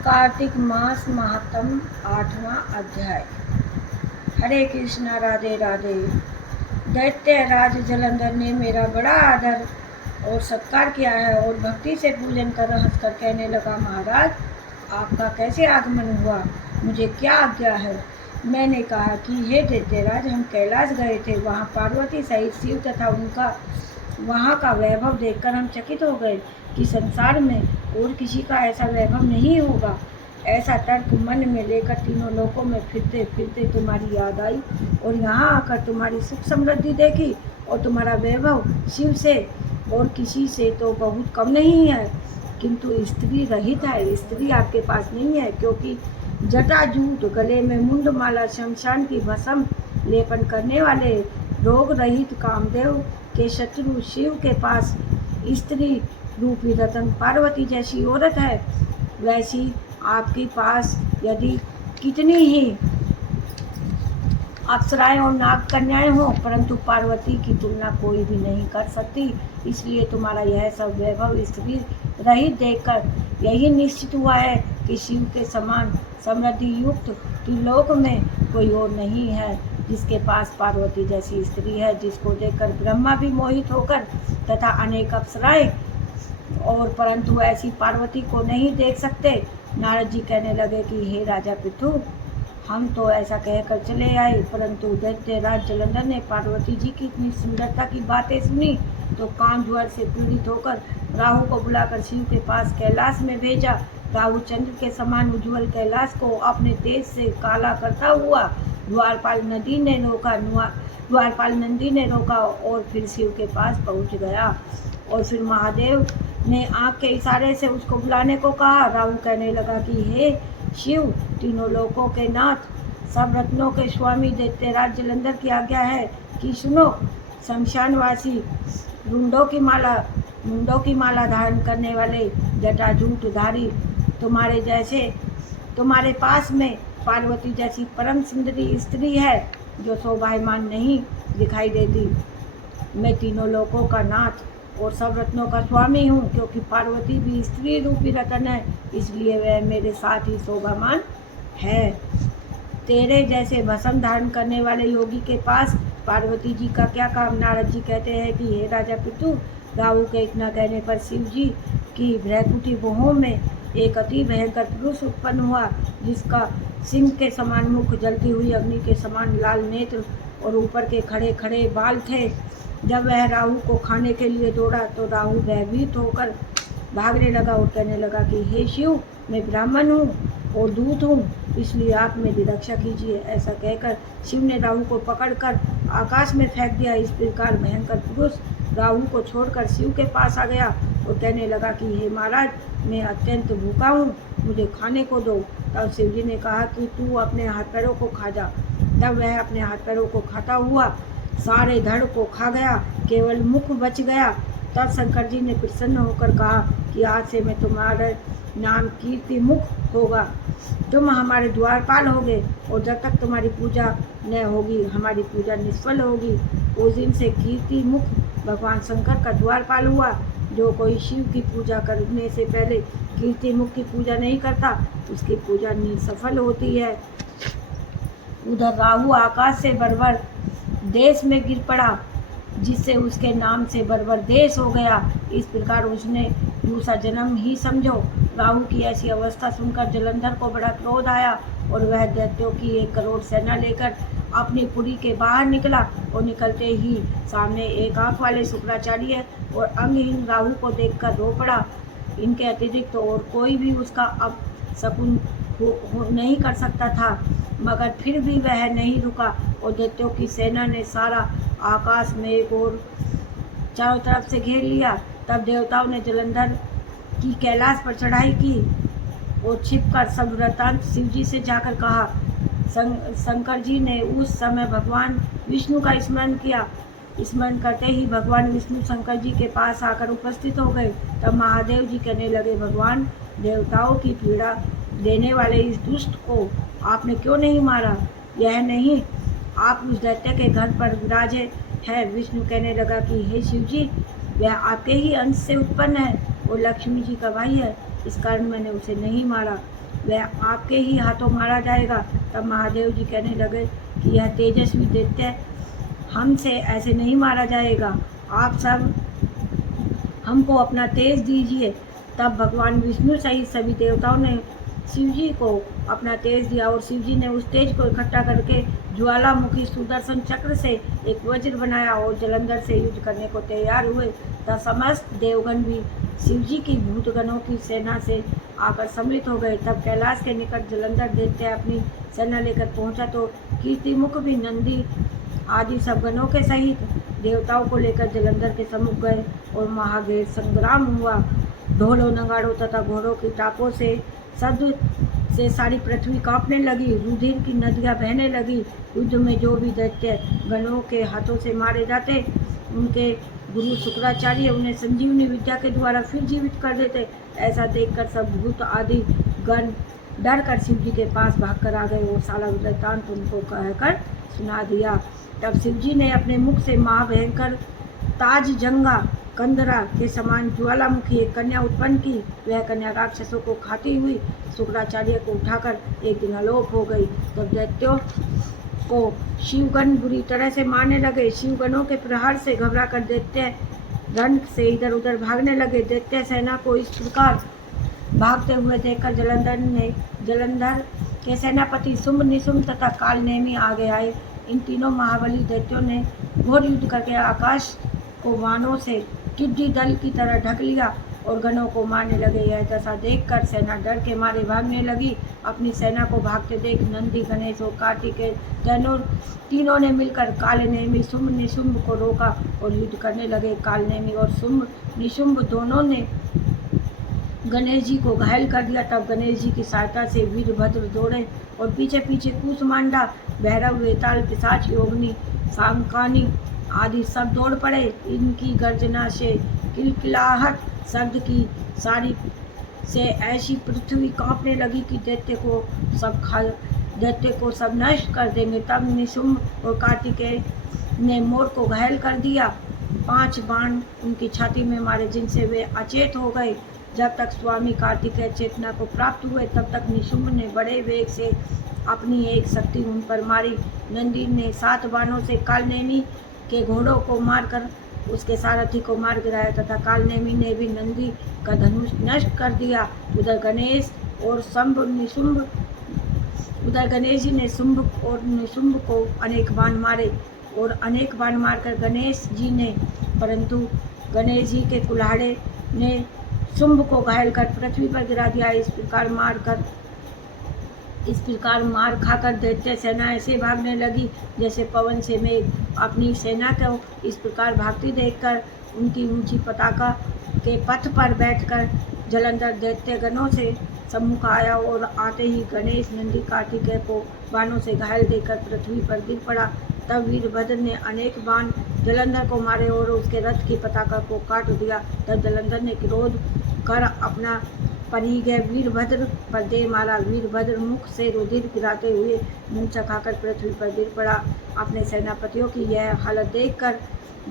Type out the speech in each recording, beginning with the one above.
कार्तिक मास महात्म 8वां अध्याय। हरे कृष्णा, राधे राधे। दैत्य राज जलंधर ने मेरा बड़ा आदर और सत्कार किया है और भक्ति से पूजन कर हंसकर कहने लगा, महाराज आपका कैसे आगमन हुआ, मुझे क्या आज्ञा है। मैंने कहा कि हे दैत्यराज, हम कैलाश गए थे, वहाँ पार्वती सहित शिव तथा उनका वहाँ का वैभव देखकर हम चकित हो गए कि संसार में और किसी का ऐसा वैभव नहीं होगा। ऐसा तर्क मन में लेकर तीनों लोकों में फिरते फिरते तुम्हारी याद आई और यहाँ आकर तुम्हारी सुख समृद्धि देखी और तुम्हारा वैभव शिव से और किसी से तो बहुत कम नहीं है, किंतु स्त्री रहित है। स्त्री आपके पास नहीं है, क्योंकि जटाजूट, गले में मुंडमाला, शमशान की भस्म लेपन करने वाले रोग रहित कामदेव के शत्रु शिव के पास स्त्री रूपी रतन पार्वती जैसी औरत है। वैसी आपके पास यदि कितनी ही अप्सराएं और नाग कन्याएं हों, परंतु पार्वती की तुलना कोई भी नहीं कर सकती। इसलिए तुम्हारा यह सब वैभव स्त्री रहित देखकर यही निश्चित हुआ है कि शिव के समान समृद्धि युक्त त्रिलोक में कोई और नहीं है जिसके पास पार्वती जैसी स्त्री है, जिसको देखकर ब्रह्मा भी मोहित होकर तथा अनेक अप्सराएं और परंतु ऐसी पार्वती को नहीं देख सकते। नारद जी कहने लगे कि हे राजा पृथु, हम तो ऐसा कहकर चले आए, परंतु दैत्यराज जलंधर ने पार्वती जी की इतनी सुंदरता की बातें सुनी तो कान ज्वर से पीड़ित होकर राहु को बुलाकर शिव के पास कैलाश में भेजा। राहु चंद्र के समान उज्ज्वल कैलाश को अपने तेज से काला करता हुआ द्वारपाल नंदी ने रोका और फिर शिव के पास पहुंच गया और फिर महादेव ने आँख के इशारे से उसको बुलाने को कहा। राहु कहने लगा कि हे शिव, तीनों लोकों के नाथ, सब रत्नों के स्वामी दैत्यराज जलंधर की आज्ञा है कि सुनो। शमशानवासी मुंडों की माला धारण करने वाले जटाजूटधारी तुम्हारे पास में पार्वती जैसी परम सुंदरी स्त्री है जो शोभायमान नहीं दिखाई देती। मैं तीनों लोकों का नाथ और सब रत्नों का स्वामी हूँ, क्योंकि पार्वती भी स्त्री रूपी रतन है, इसलिए वह मेरे साथ ही शोभामान है। तेरे जैसे भस्म धारण करने वाले योगी के पास पार्वती जी का क्या काम। नारद जी कहते हैं कि हे राजा पृथु, राहु के इतना कहने पर शिव जी की भ्रकुटी भुहों में एक अति भयंकर पुरुष उत्पन्न हुआ, जिसका सिंह के समान मुख, जलती हुई अग्नि के समान लाल नेत्र और ऊपर के खड़े खड़े बाल थे। जब वह राहु को खाने के लिए दौड़ा तो राहु भयभीत होकर भागने लगा और कहने लगा कि हे शिव, मैं ब्राह्मण हूँ और दूत हूँ, इसलिए आप मेरी रक्षा कीजिए। ऐसा कहकर शिव ने राहु को पकड़कर आकाश में फेंक दिया। इस प्रकार भयंकर पुरुष राहु को छोड़कर शिव के पास आ गया और कहने लगा कि हे महाराज, मैं अत्यंत भूखा हूँ, मुझे खाने को दो। तब शिव जी ने कहा कि तू अपने हाथ पैरों को खा जा। तब वह अपने हाथ पैरों को खाता हुआ सारे धड़ को खा गया, केवल मुख बच गया। तब शंकर जी ने प्रसन्न होकर कहा कि आज से मैं तुम्हारा नाम कीर्ति मुख होगा, तुम हमारे द्वारपाल होगे और जब तक तुम्हारी पूजा न होगी हमारी पूजा निष्फल होगी। उस दिन से कीर्ति मुख भगवान शंकर का द्वारपाल हुआ। जो कोई शिव की पूजा करने से पहले कीर्ति मुख की पूजा नहीं करता, उसकी पूजा निसफल होती है। उधर राहु आकाश से बर्बर देश में गिर पड़ा, जिससे उसके नाम से बर्बर देश हो गया। इस प्रकार उसने दूसरा जन्म ही समझो। राहु की ऐसी अवस्था सुनकर जलंधर को बड़ा क्रोध आया और वह दैत्यों की 1 करोड़ सेना लेकर अपनी पुरी के बाहर निकला और निकलते ही सामने एक आँख वाले शुक्राचार्य और अंगहीन राहु को देखकर रो पड़ा। इनके अतिरिक्त तो और कोई भी उसका अब शकुन नहीं कर सकता था, मगर फिर भी वह नहीं रुका और दैत्यों की सेना ने सारा आकाश में एक और चारों तरफ से घेर लिया। तब देवताओं ने जलंधर की कैलाश पर चढ़ाई की और छिपकर सब वृत्तांत शिव जी से जाकर कहा। शंकर जी ने उस समय भगवान विष्णु का स्मरण किया। स्मरण करते ही भगवान विष्णु शंकर जी के पास आकर उपस्थित हो गए। तब महादेव जी कहने लगे, भगवान, देवताओं की पीड़ा देने वाले इस दुष्ट को आपने क्यों नहीं मारा? यह नहीं, आप उस दैत्य के घर पर विराजे है। विष्णु कहने लगा कि हे शिव जी, वह आपके ही अंश से उत्पन्न है और लक्ष्मी जी का भाई है, इस कारण मैंने उसे नहीं मारा। वह आपके ही हाथों मारा जाएगा। तब महादेव जी कहने लगे कि यह तेजस्वी दैत्य हमसे ऐसे नहीं मारा जाएगा, आप सब हमको अपना तेज दीजिए। तब भगवान विष्णु सहित सभी देवताओं ने शिव जी को अपना तेज दिया और शिव जी ने उस तेज को इकट्ठा करके ज्वालामुखी सुदर्शन चक्र से एक वज्र बनाया और जलंधर से युद्ध करने को तैयार हुए। तब समस्त देवगण भी शिव जी की भूतगणों की सेना से आकर सम्मिलित हो गए। तब कैलाश के निकट जलंधर दैत्य अपनी सेना लेकर पहुंचा तो कीर्तिमुख भी नंदी आदि सब गणों के सहित देवताओं को लेकर जलंधर के सम्मुख गए और महागेर संग्राम हुआ। ढोलों नगाड़ों तथा घोड़ों की टापों से शब्द से सारी पृथ्वी कांपने लगी, रुधिर की नदियां बहने लगी। युद्ध में जो भी दैत्य गणों के हाथों से मारे जाते, उनके गुरु शुक्राचार्य उन्हें संजीवनी विद्या के द्वारा फिर जीवित कर देते। ऐसा देखकर सब भूत आदि गण डर कर शिव जी के पास भागकर आ गए और सारा वृत्तांत उनको कहकर सुना दिया। तब शिव जी ने अपने मुख से महाभयंकर ताज जंगा कंदरा के समान ज्वालामुखी एक कन्या उत्पन्न की। वह कन्या राक्षसों को खाती हुई शुक्राचार्य को उठाकर एक दिन अलोप हो गई। तब दैत्यों को शिवगण बुरी तरह से मारने लगे। शिवगणों के प्रहार से घबरा कर दैत्य रण से इधर उधर भागने लगे। दैत्य सेना को इस प्रकार भागते हुए देखकर जलंधर के सेनापति शुंभ निशुंभ तथा कालनेमी आगे आए। इन तीनों महाबली दैत्यों ने घोर युद्ध करके आकाश को वानों से टिड्डी दल की तरह ढक लिया और गणों को मारने लगे। यह दशा देखकर सेना डर के मारे भागने लगी। अपनी सेना को भागते देख नंदी, गणेश और कार्तिकेय तीनों ने मिलकर कालनेमी शुंभ निशुंभ को रोका और युद्ध करने लगे। कालनेमी और शुंभ निशुंभ दोनों ने गणेश जी को घायल कर दिया। तब गणेश जी की सहायता से वीरभद्र दौड़े और पीछे पीछे कूसमांडा, भैरव, वेताल, पिशाच, योगिनी, सांकानी आदि सब दौड़ पड़े। इनकी गर्जना से किलकिलाहट शब्द की सारी से ऐसी पृथ्वी कांपने लगी कि दैत्य को सब नष्ट कर देंगे। तब निशुंभ और कार्तिकेय ने मोर को घायल कर दिया। 5 बाण उनकी छाती में मारे जिनसे वे अचेत हो गए। जब तक स्वामी कार्तिकेय चेतना को प्राप्त हुए तब तक निशुंभ ने बड़े वेग से अपनी एक शक्ति उन पर मारी। नंदी ने 7 बाणों से कालनेमी के घोड़ों को मारकर उसके सारथी को मार गिराया तथा कालनेमी ने भी नंदी का धनुष नष्ट कर दिया। उधर गणेश जी ने शुंभ और निशुंभ को अनेक बाण मारे और अनेक बाण मारकर गणेश जी ने, परंतु गणेश जी के कुल्हाड़े ने शुंभ को घायल कर पृथ्वी पर गिरा दिया। इस प्रकार मार खाकर दैत्य सेना ऐसे भागने लगी जैसे पवन से मेघ। अपनी सेना को इस प्रकार भागती देखकर उनकी ऊंची पताका के पथ पर बैठकर जलंधर दैत्य गणों से सम्मुख आया और आते ही गणेश, नंदी, कार्तिकेय को बाणों से घायल देकर पृथ्वी पर गिर पड़ा। तब वीरभद्र ने अनेक बाण जलंधर को मारे और उसके रथ की पताका को काट दिया। तब जलंधर ने क्रोध कर अपना परिघ वीरभद्र पर दे मारा। वीरभद्र मुख से रुधिर गिराते हुए मुंह चखाकर पृथ्वी पर गिर पड़ा। अपने सेनापतियों की यह हालत देखकर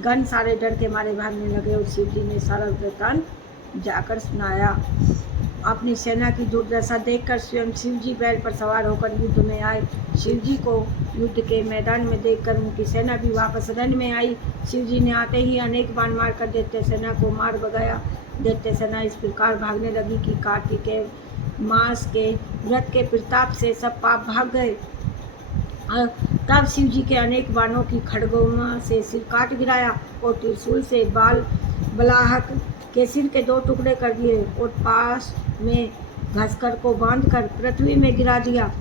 गण सारे डर के मारे भागने लगे और शिव जी ने सारा वृत्तांत जाकर सुनाया। अपनी सेना की दुर्दशा देखकर स्वयं शिव जी बैल पर सवार होकर युद्ध में आए। शिव जी को युद्ध के मैदान में देखकर उनकी सेना भी वापस रण में आई। शिव जी ने आते ही अनेक बाण मारकर दैत्य सेना को मार भगाया। दैत्य सेना इस प्रकार भागने लगी कि कार्तिकेय मास के व्रत के प्रताप से सब पाप भाग गए। तब शिव जी के अनेक बाणों की खड्गों से सिर काट गिराया और त्रिशूल से बलाहक के सिर के 2 टुकड़े कर दिए और पास में घसकर को बांधकर पृथ्वी में गिरा दिया।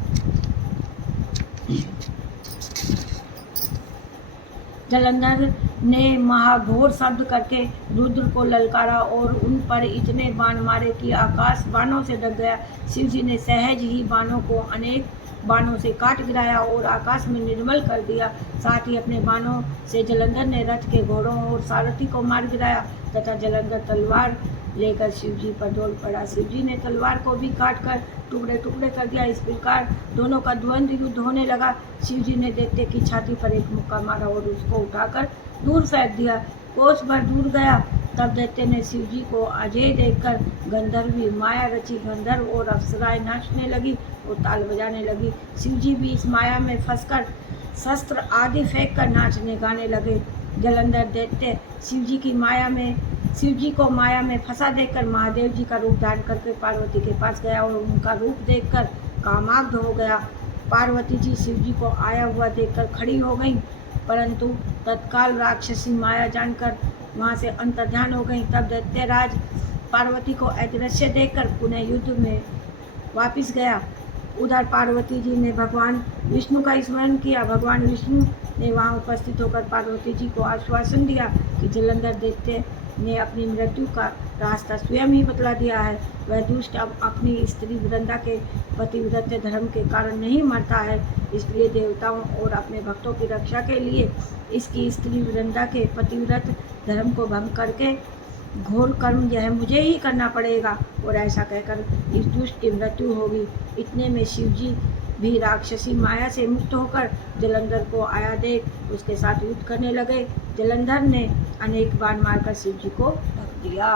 जलंधर ने महाघोर शब्द करके रुद्र को ललकारा और उन पर इतने बाण मारे कि आकाश बाणों से ढक गया। शिव जी ने सहज ही बाणों को अनेक बाणों से काट गिराया और आकाश में निर्मल कर दिया। साथ ही अपने बाणों से जलंधर ने रथ के घोड़ों और सारथी को मार गिराया तथा जलंधर तलवार लेकर शिव जी पर दौड़ पड़ा। शिव जी ने तलवार को भी काट कर टुकड़े टुकड़े कर दिया। इस प्रकार दोनों का द्वंद्व युद्ध होने लगा। शिव जी ने दैत्य की छाती पर एक मुक्का मारा और उसको उठाकर दूर फेंक दिया। कोस भर दूर गया तब दैत्य ने शिव जी को अजय देखकर गंधर्वी माया रची गंधर्व और अप्सराएं नाचने लगी और ताल बजाने लगी। शिव जी भी इस माया में फंसकर शस्त्र आदि फेंक कर नाचने गाने लगे। जलंधर दैत्य शिव जी को माया में फंसा देखकर महादेव जी का रूप धारण करके पार्वती के पास गया और उनका रूप देखकर कामाग्ध हो गया। पार्वती जी शिव जी को आया हुआ देखकर खड़ी हो गईं, परंतु तत्काल राक्षसी माया जानकर वहाँ से अंतर्ध्यान हो गई। तब दैत्यराज पार्वती को अदृश्य देखकर पुनः युद्ध में वापिस गया। उधर पार्वती जी ने भगवान विष्णु का स्मरण किया। भगवान विष्णु ने वहाँ उपस्थित होकर पार्वती जी को आश्वासन दिया कि जलंधर दैत्य ने अपनी मृत्यु का रास्ता स्वयं ही बतला दिया है। वह दुष्ट अब अपनी स्त्री वृंदा के पतिव्रत धर्म के कारण नहीं मरता है, इसलिए देवताओं और अपने भक्तों की रक्षा के लिए इसकी स्त्री वृंदा के पतिव्रत धर्म को भंग करके घोर कर्म यह मुझे ही करना पड़ेगा और ऐसा कहकर इस दुष्ट की मृत्यु होगी। इतने में शिव जी भी राक्षसी माया से मुक्त होकर जलंधर को आया देख उसके साथ युद्ध करने लगे। जलंधर ने अनेक बाण मारकर शिव जी को ढक दिया।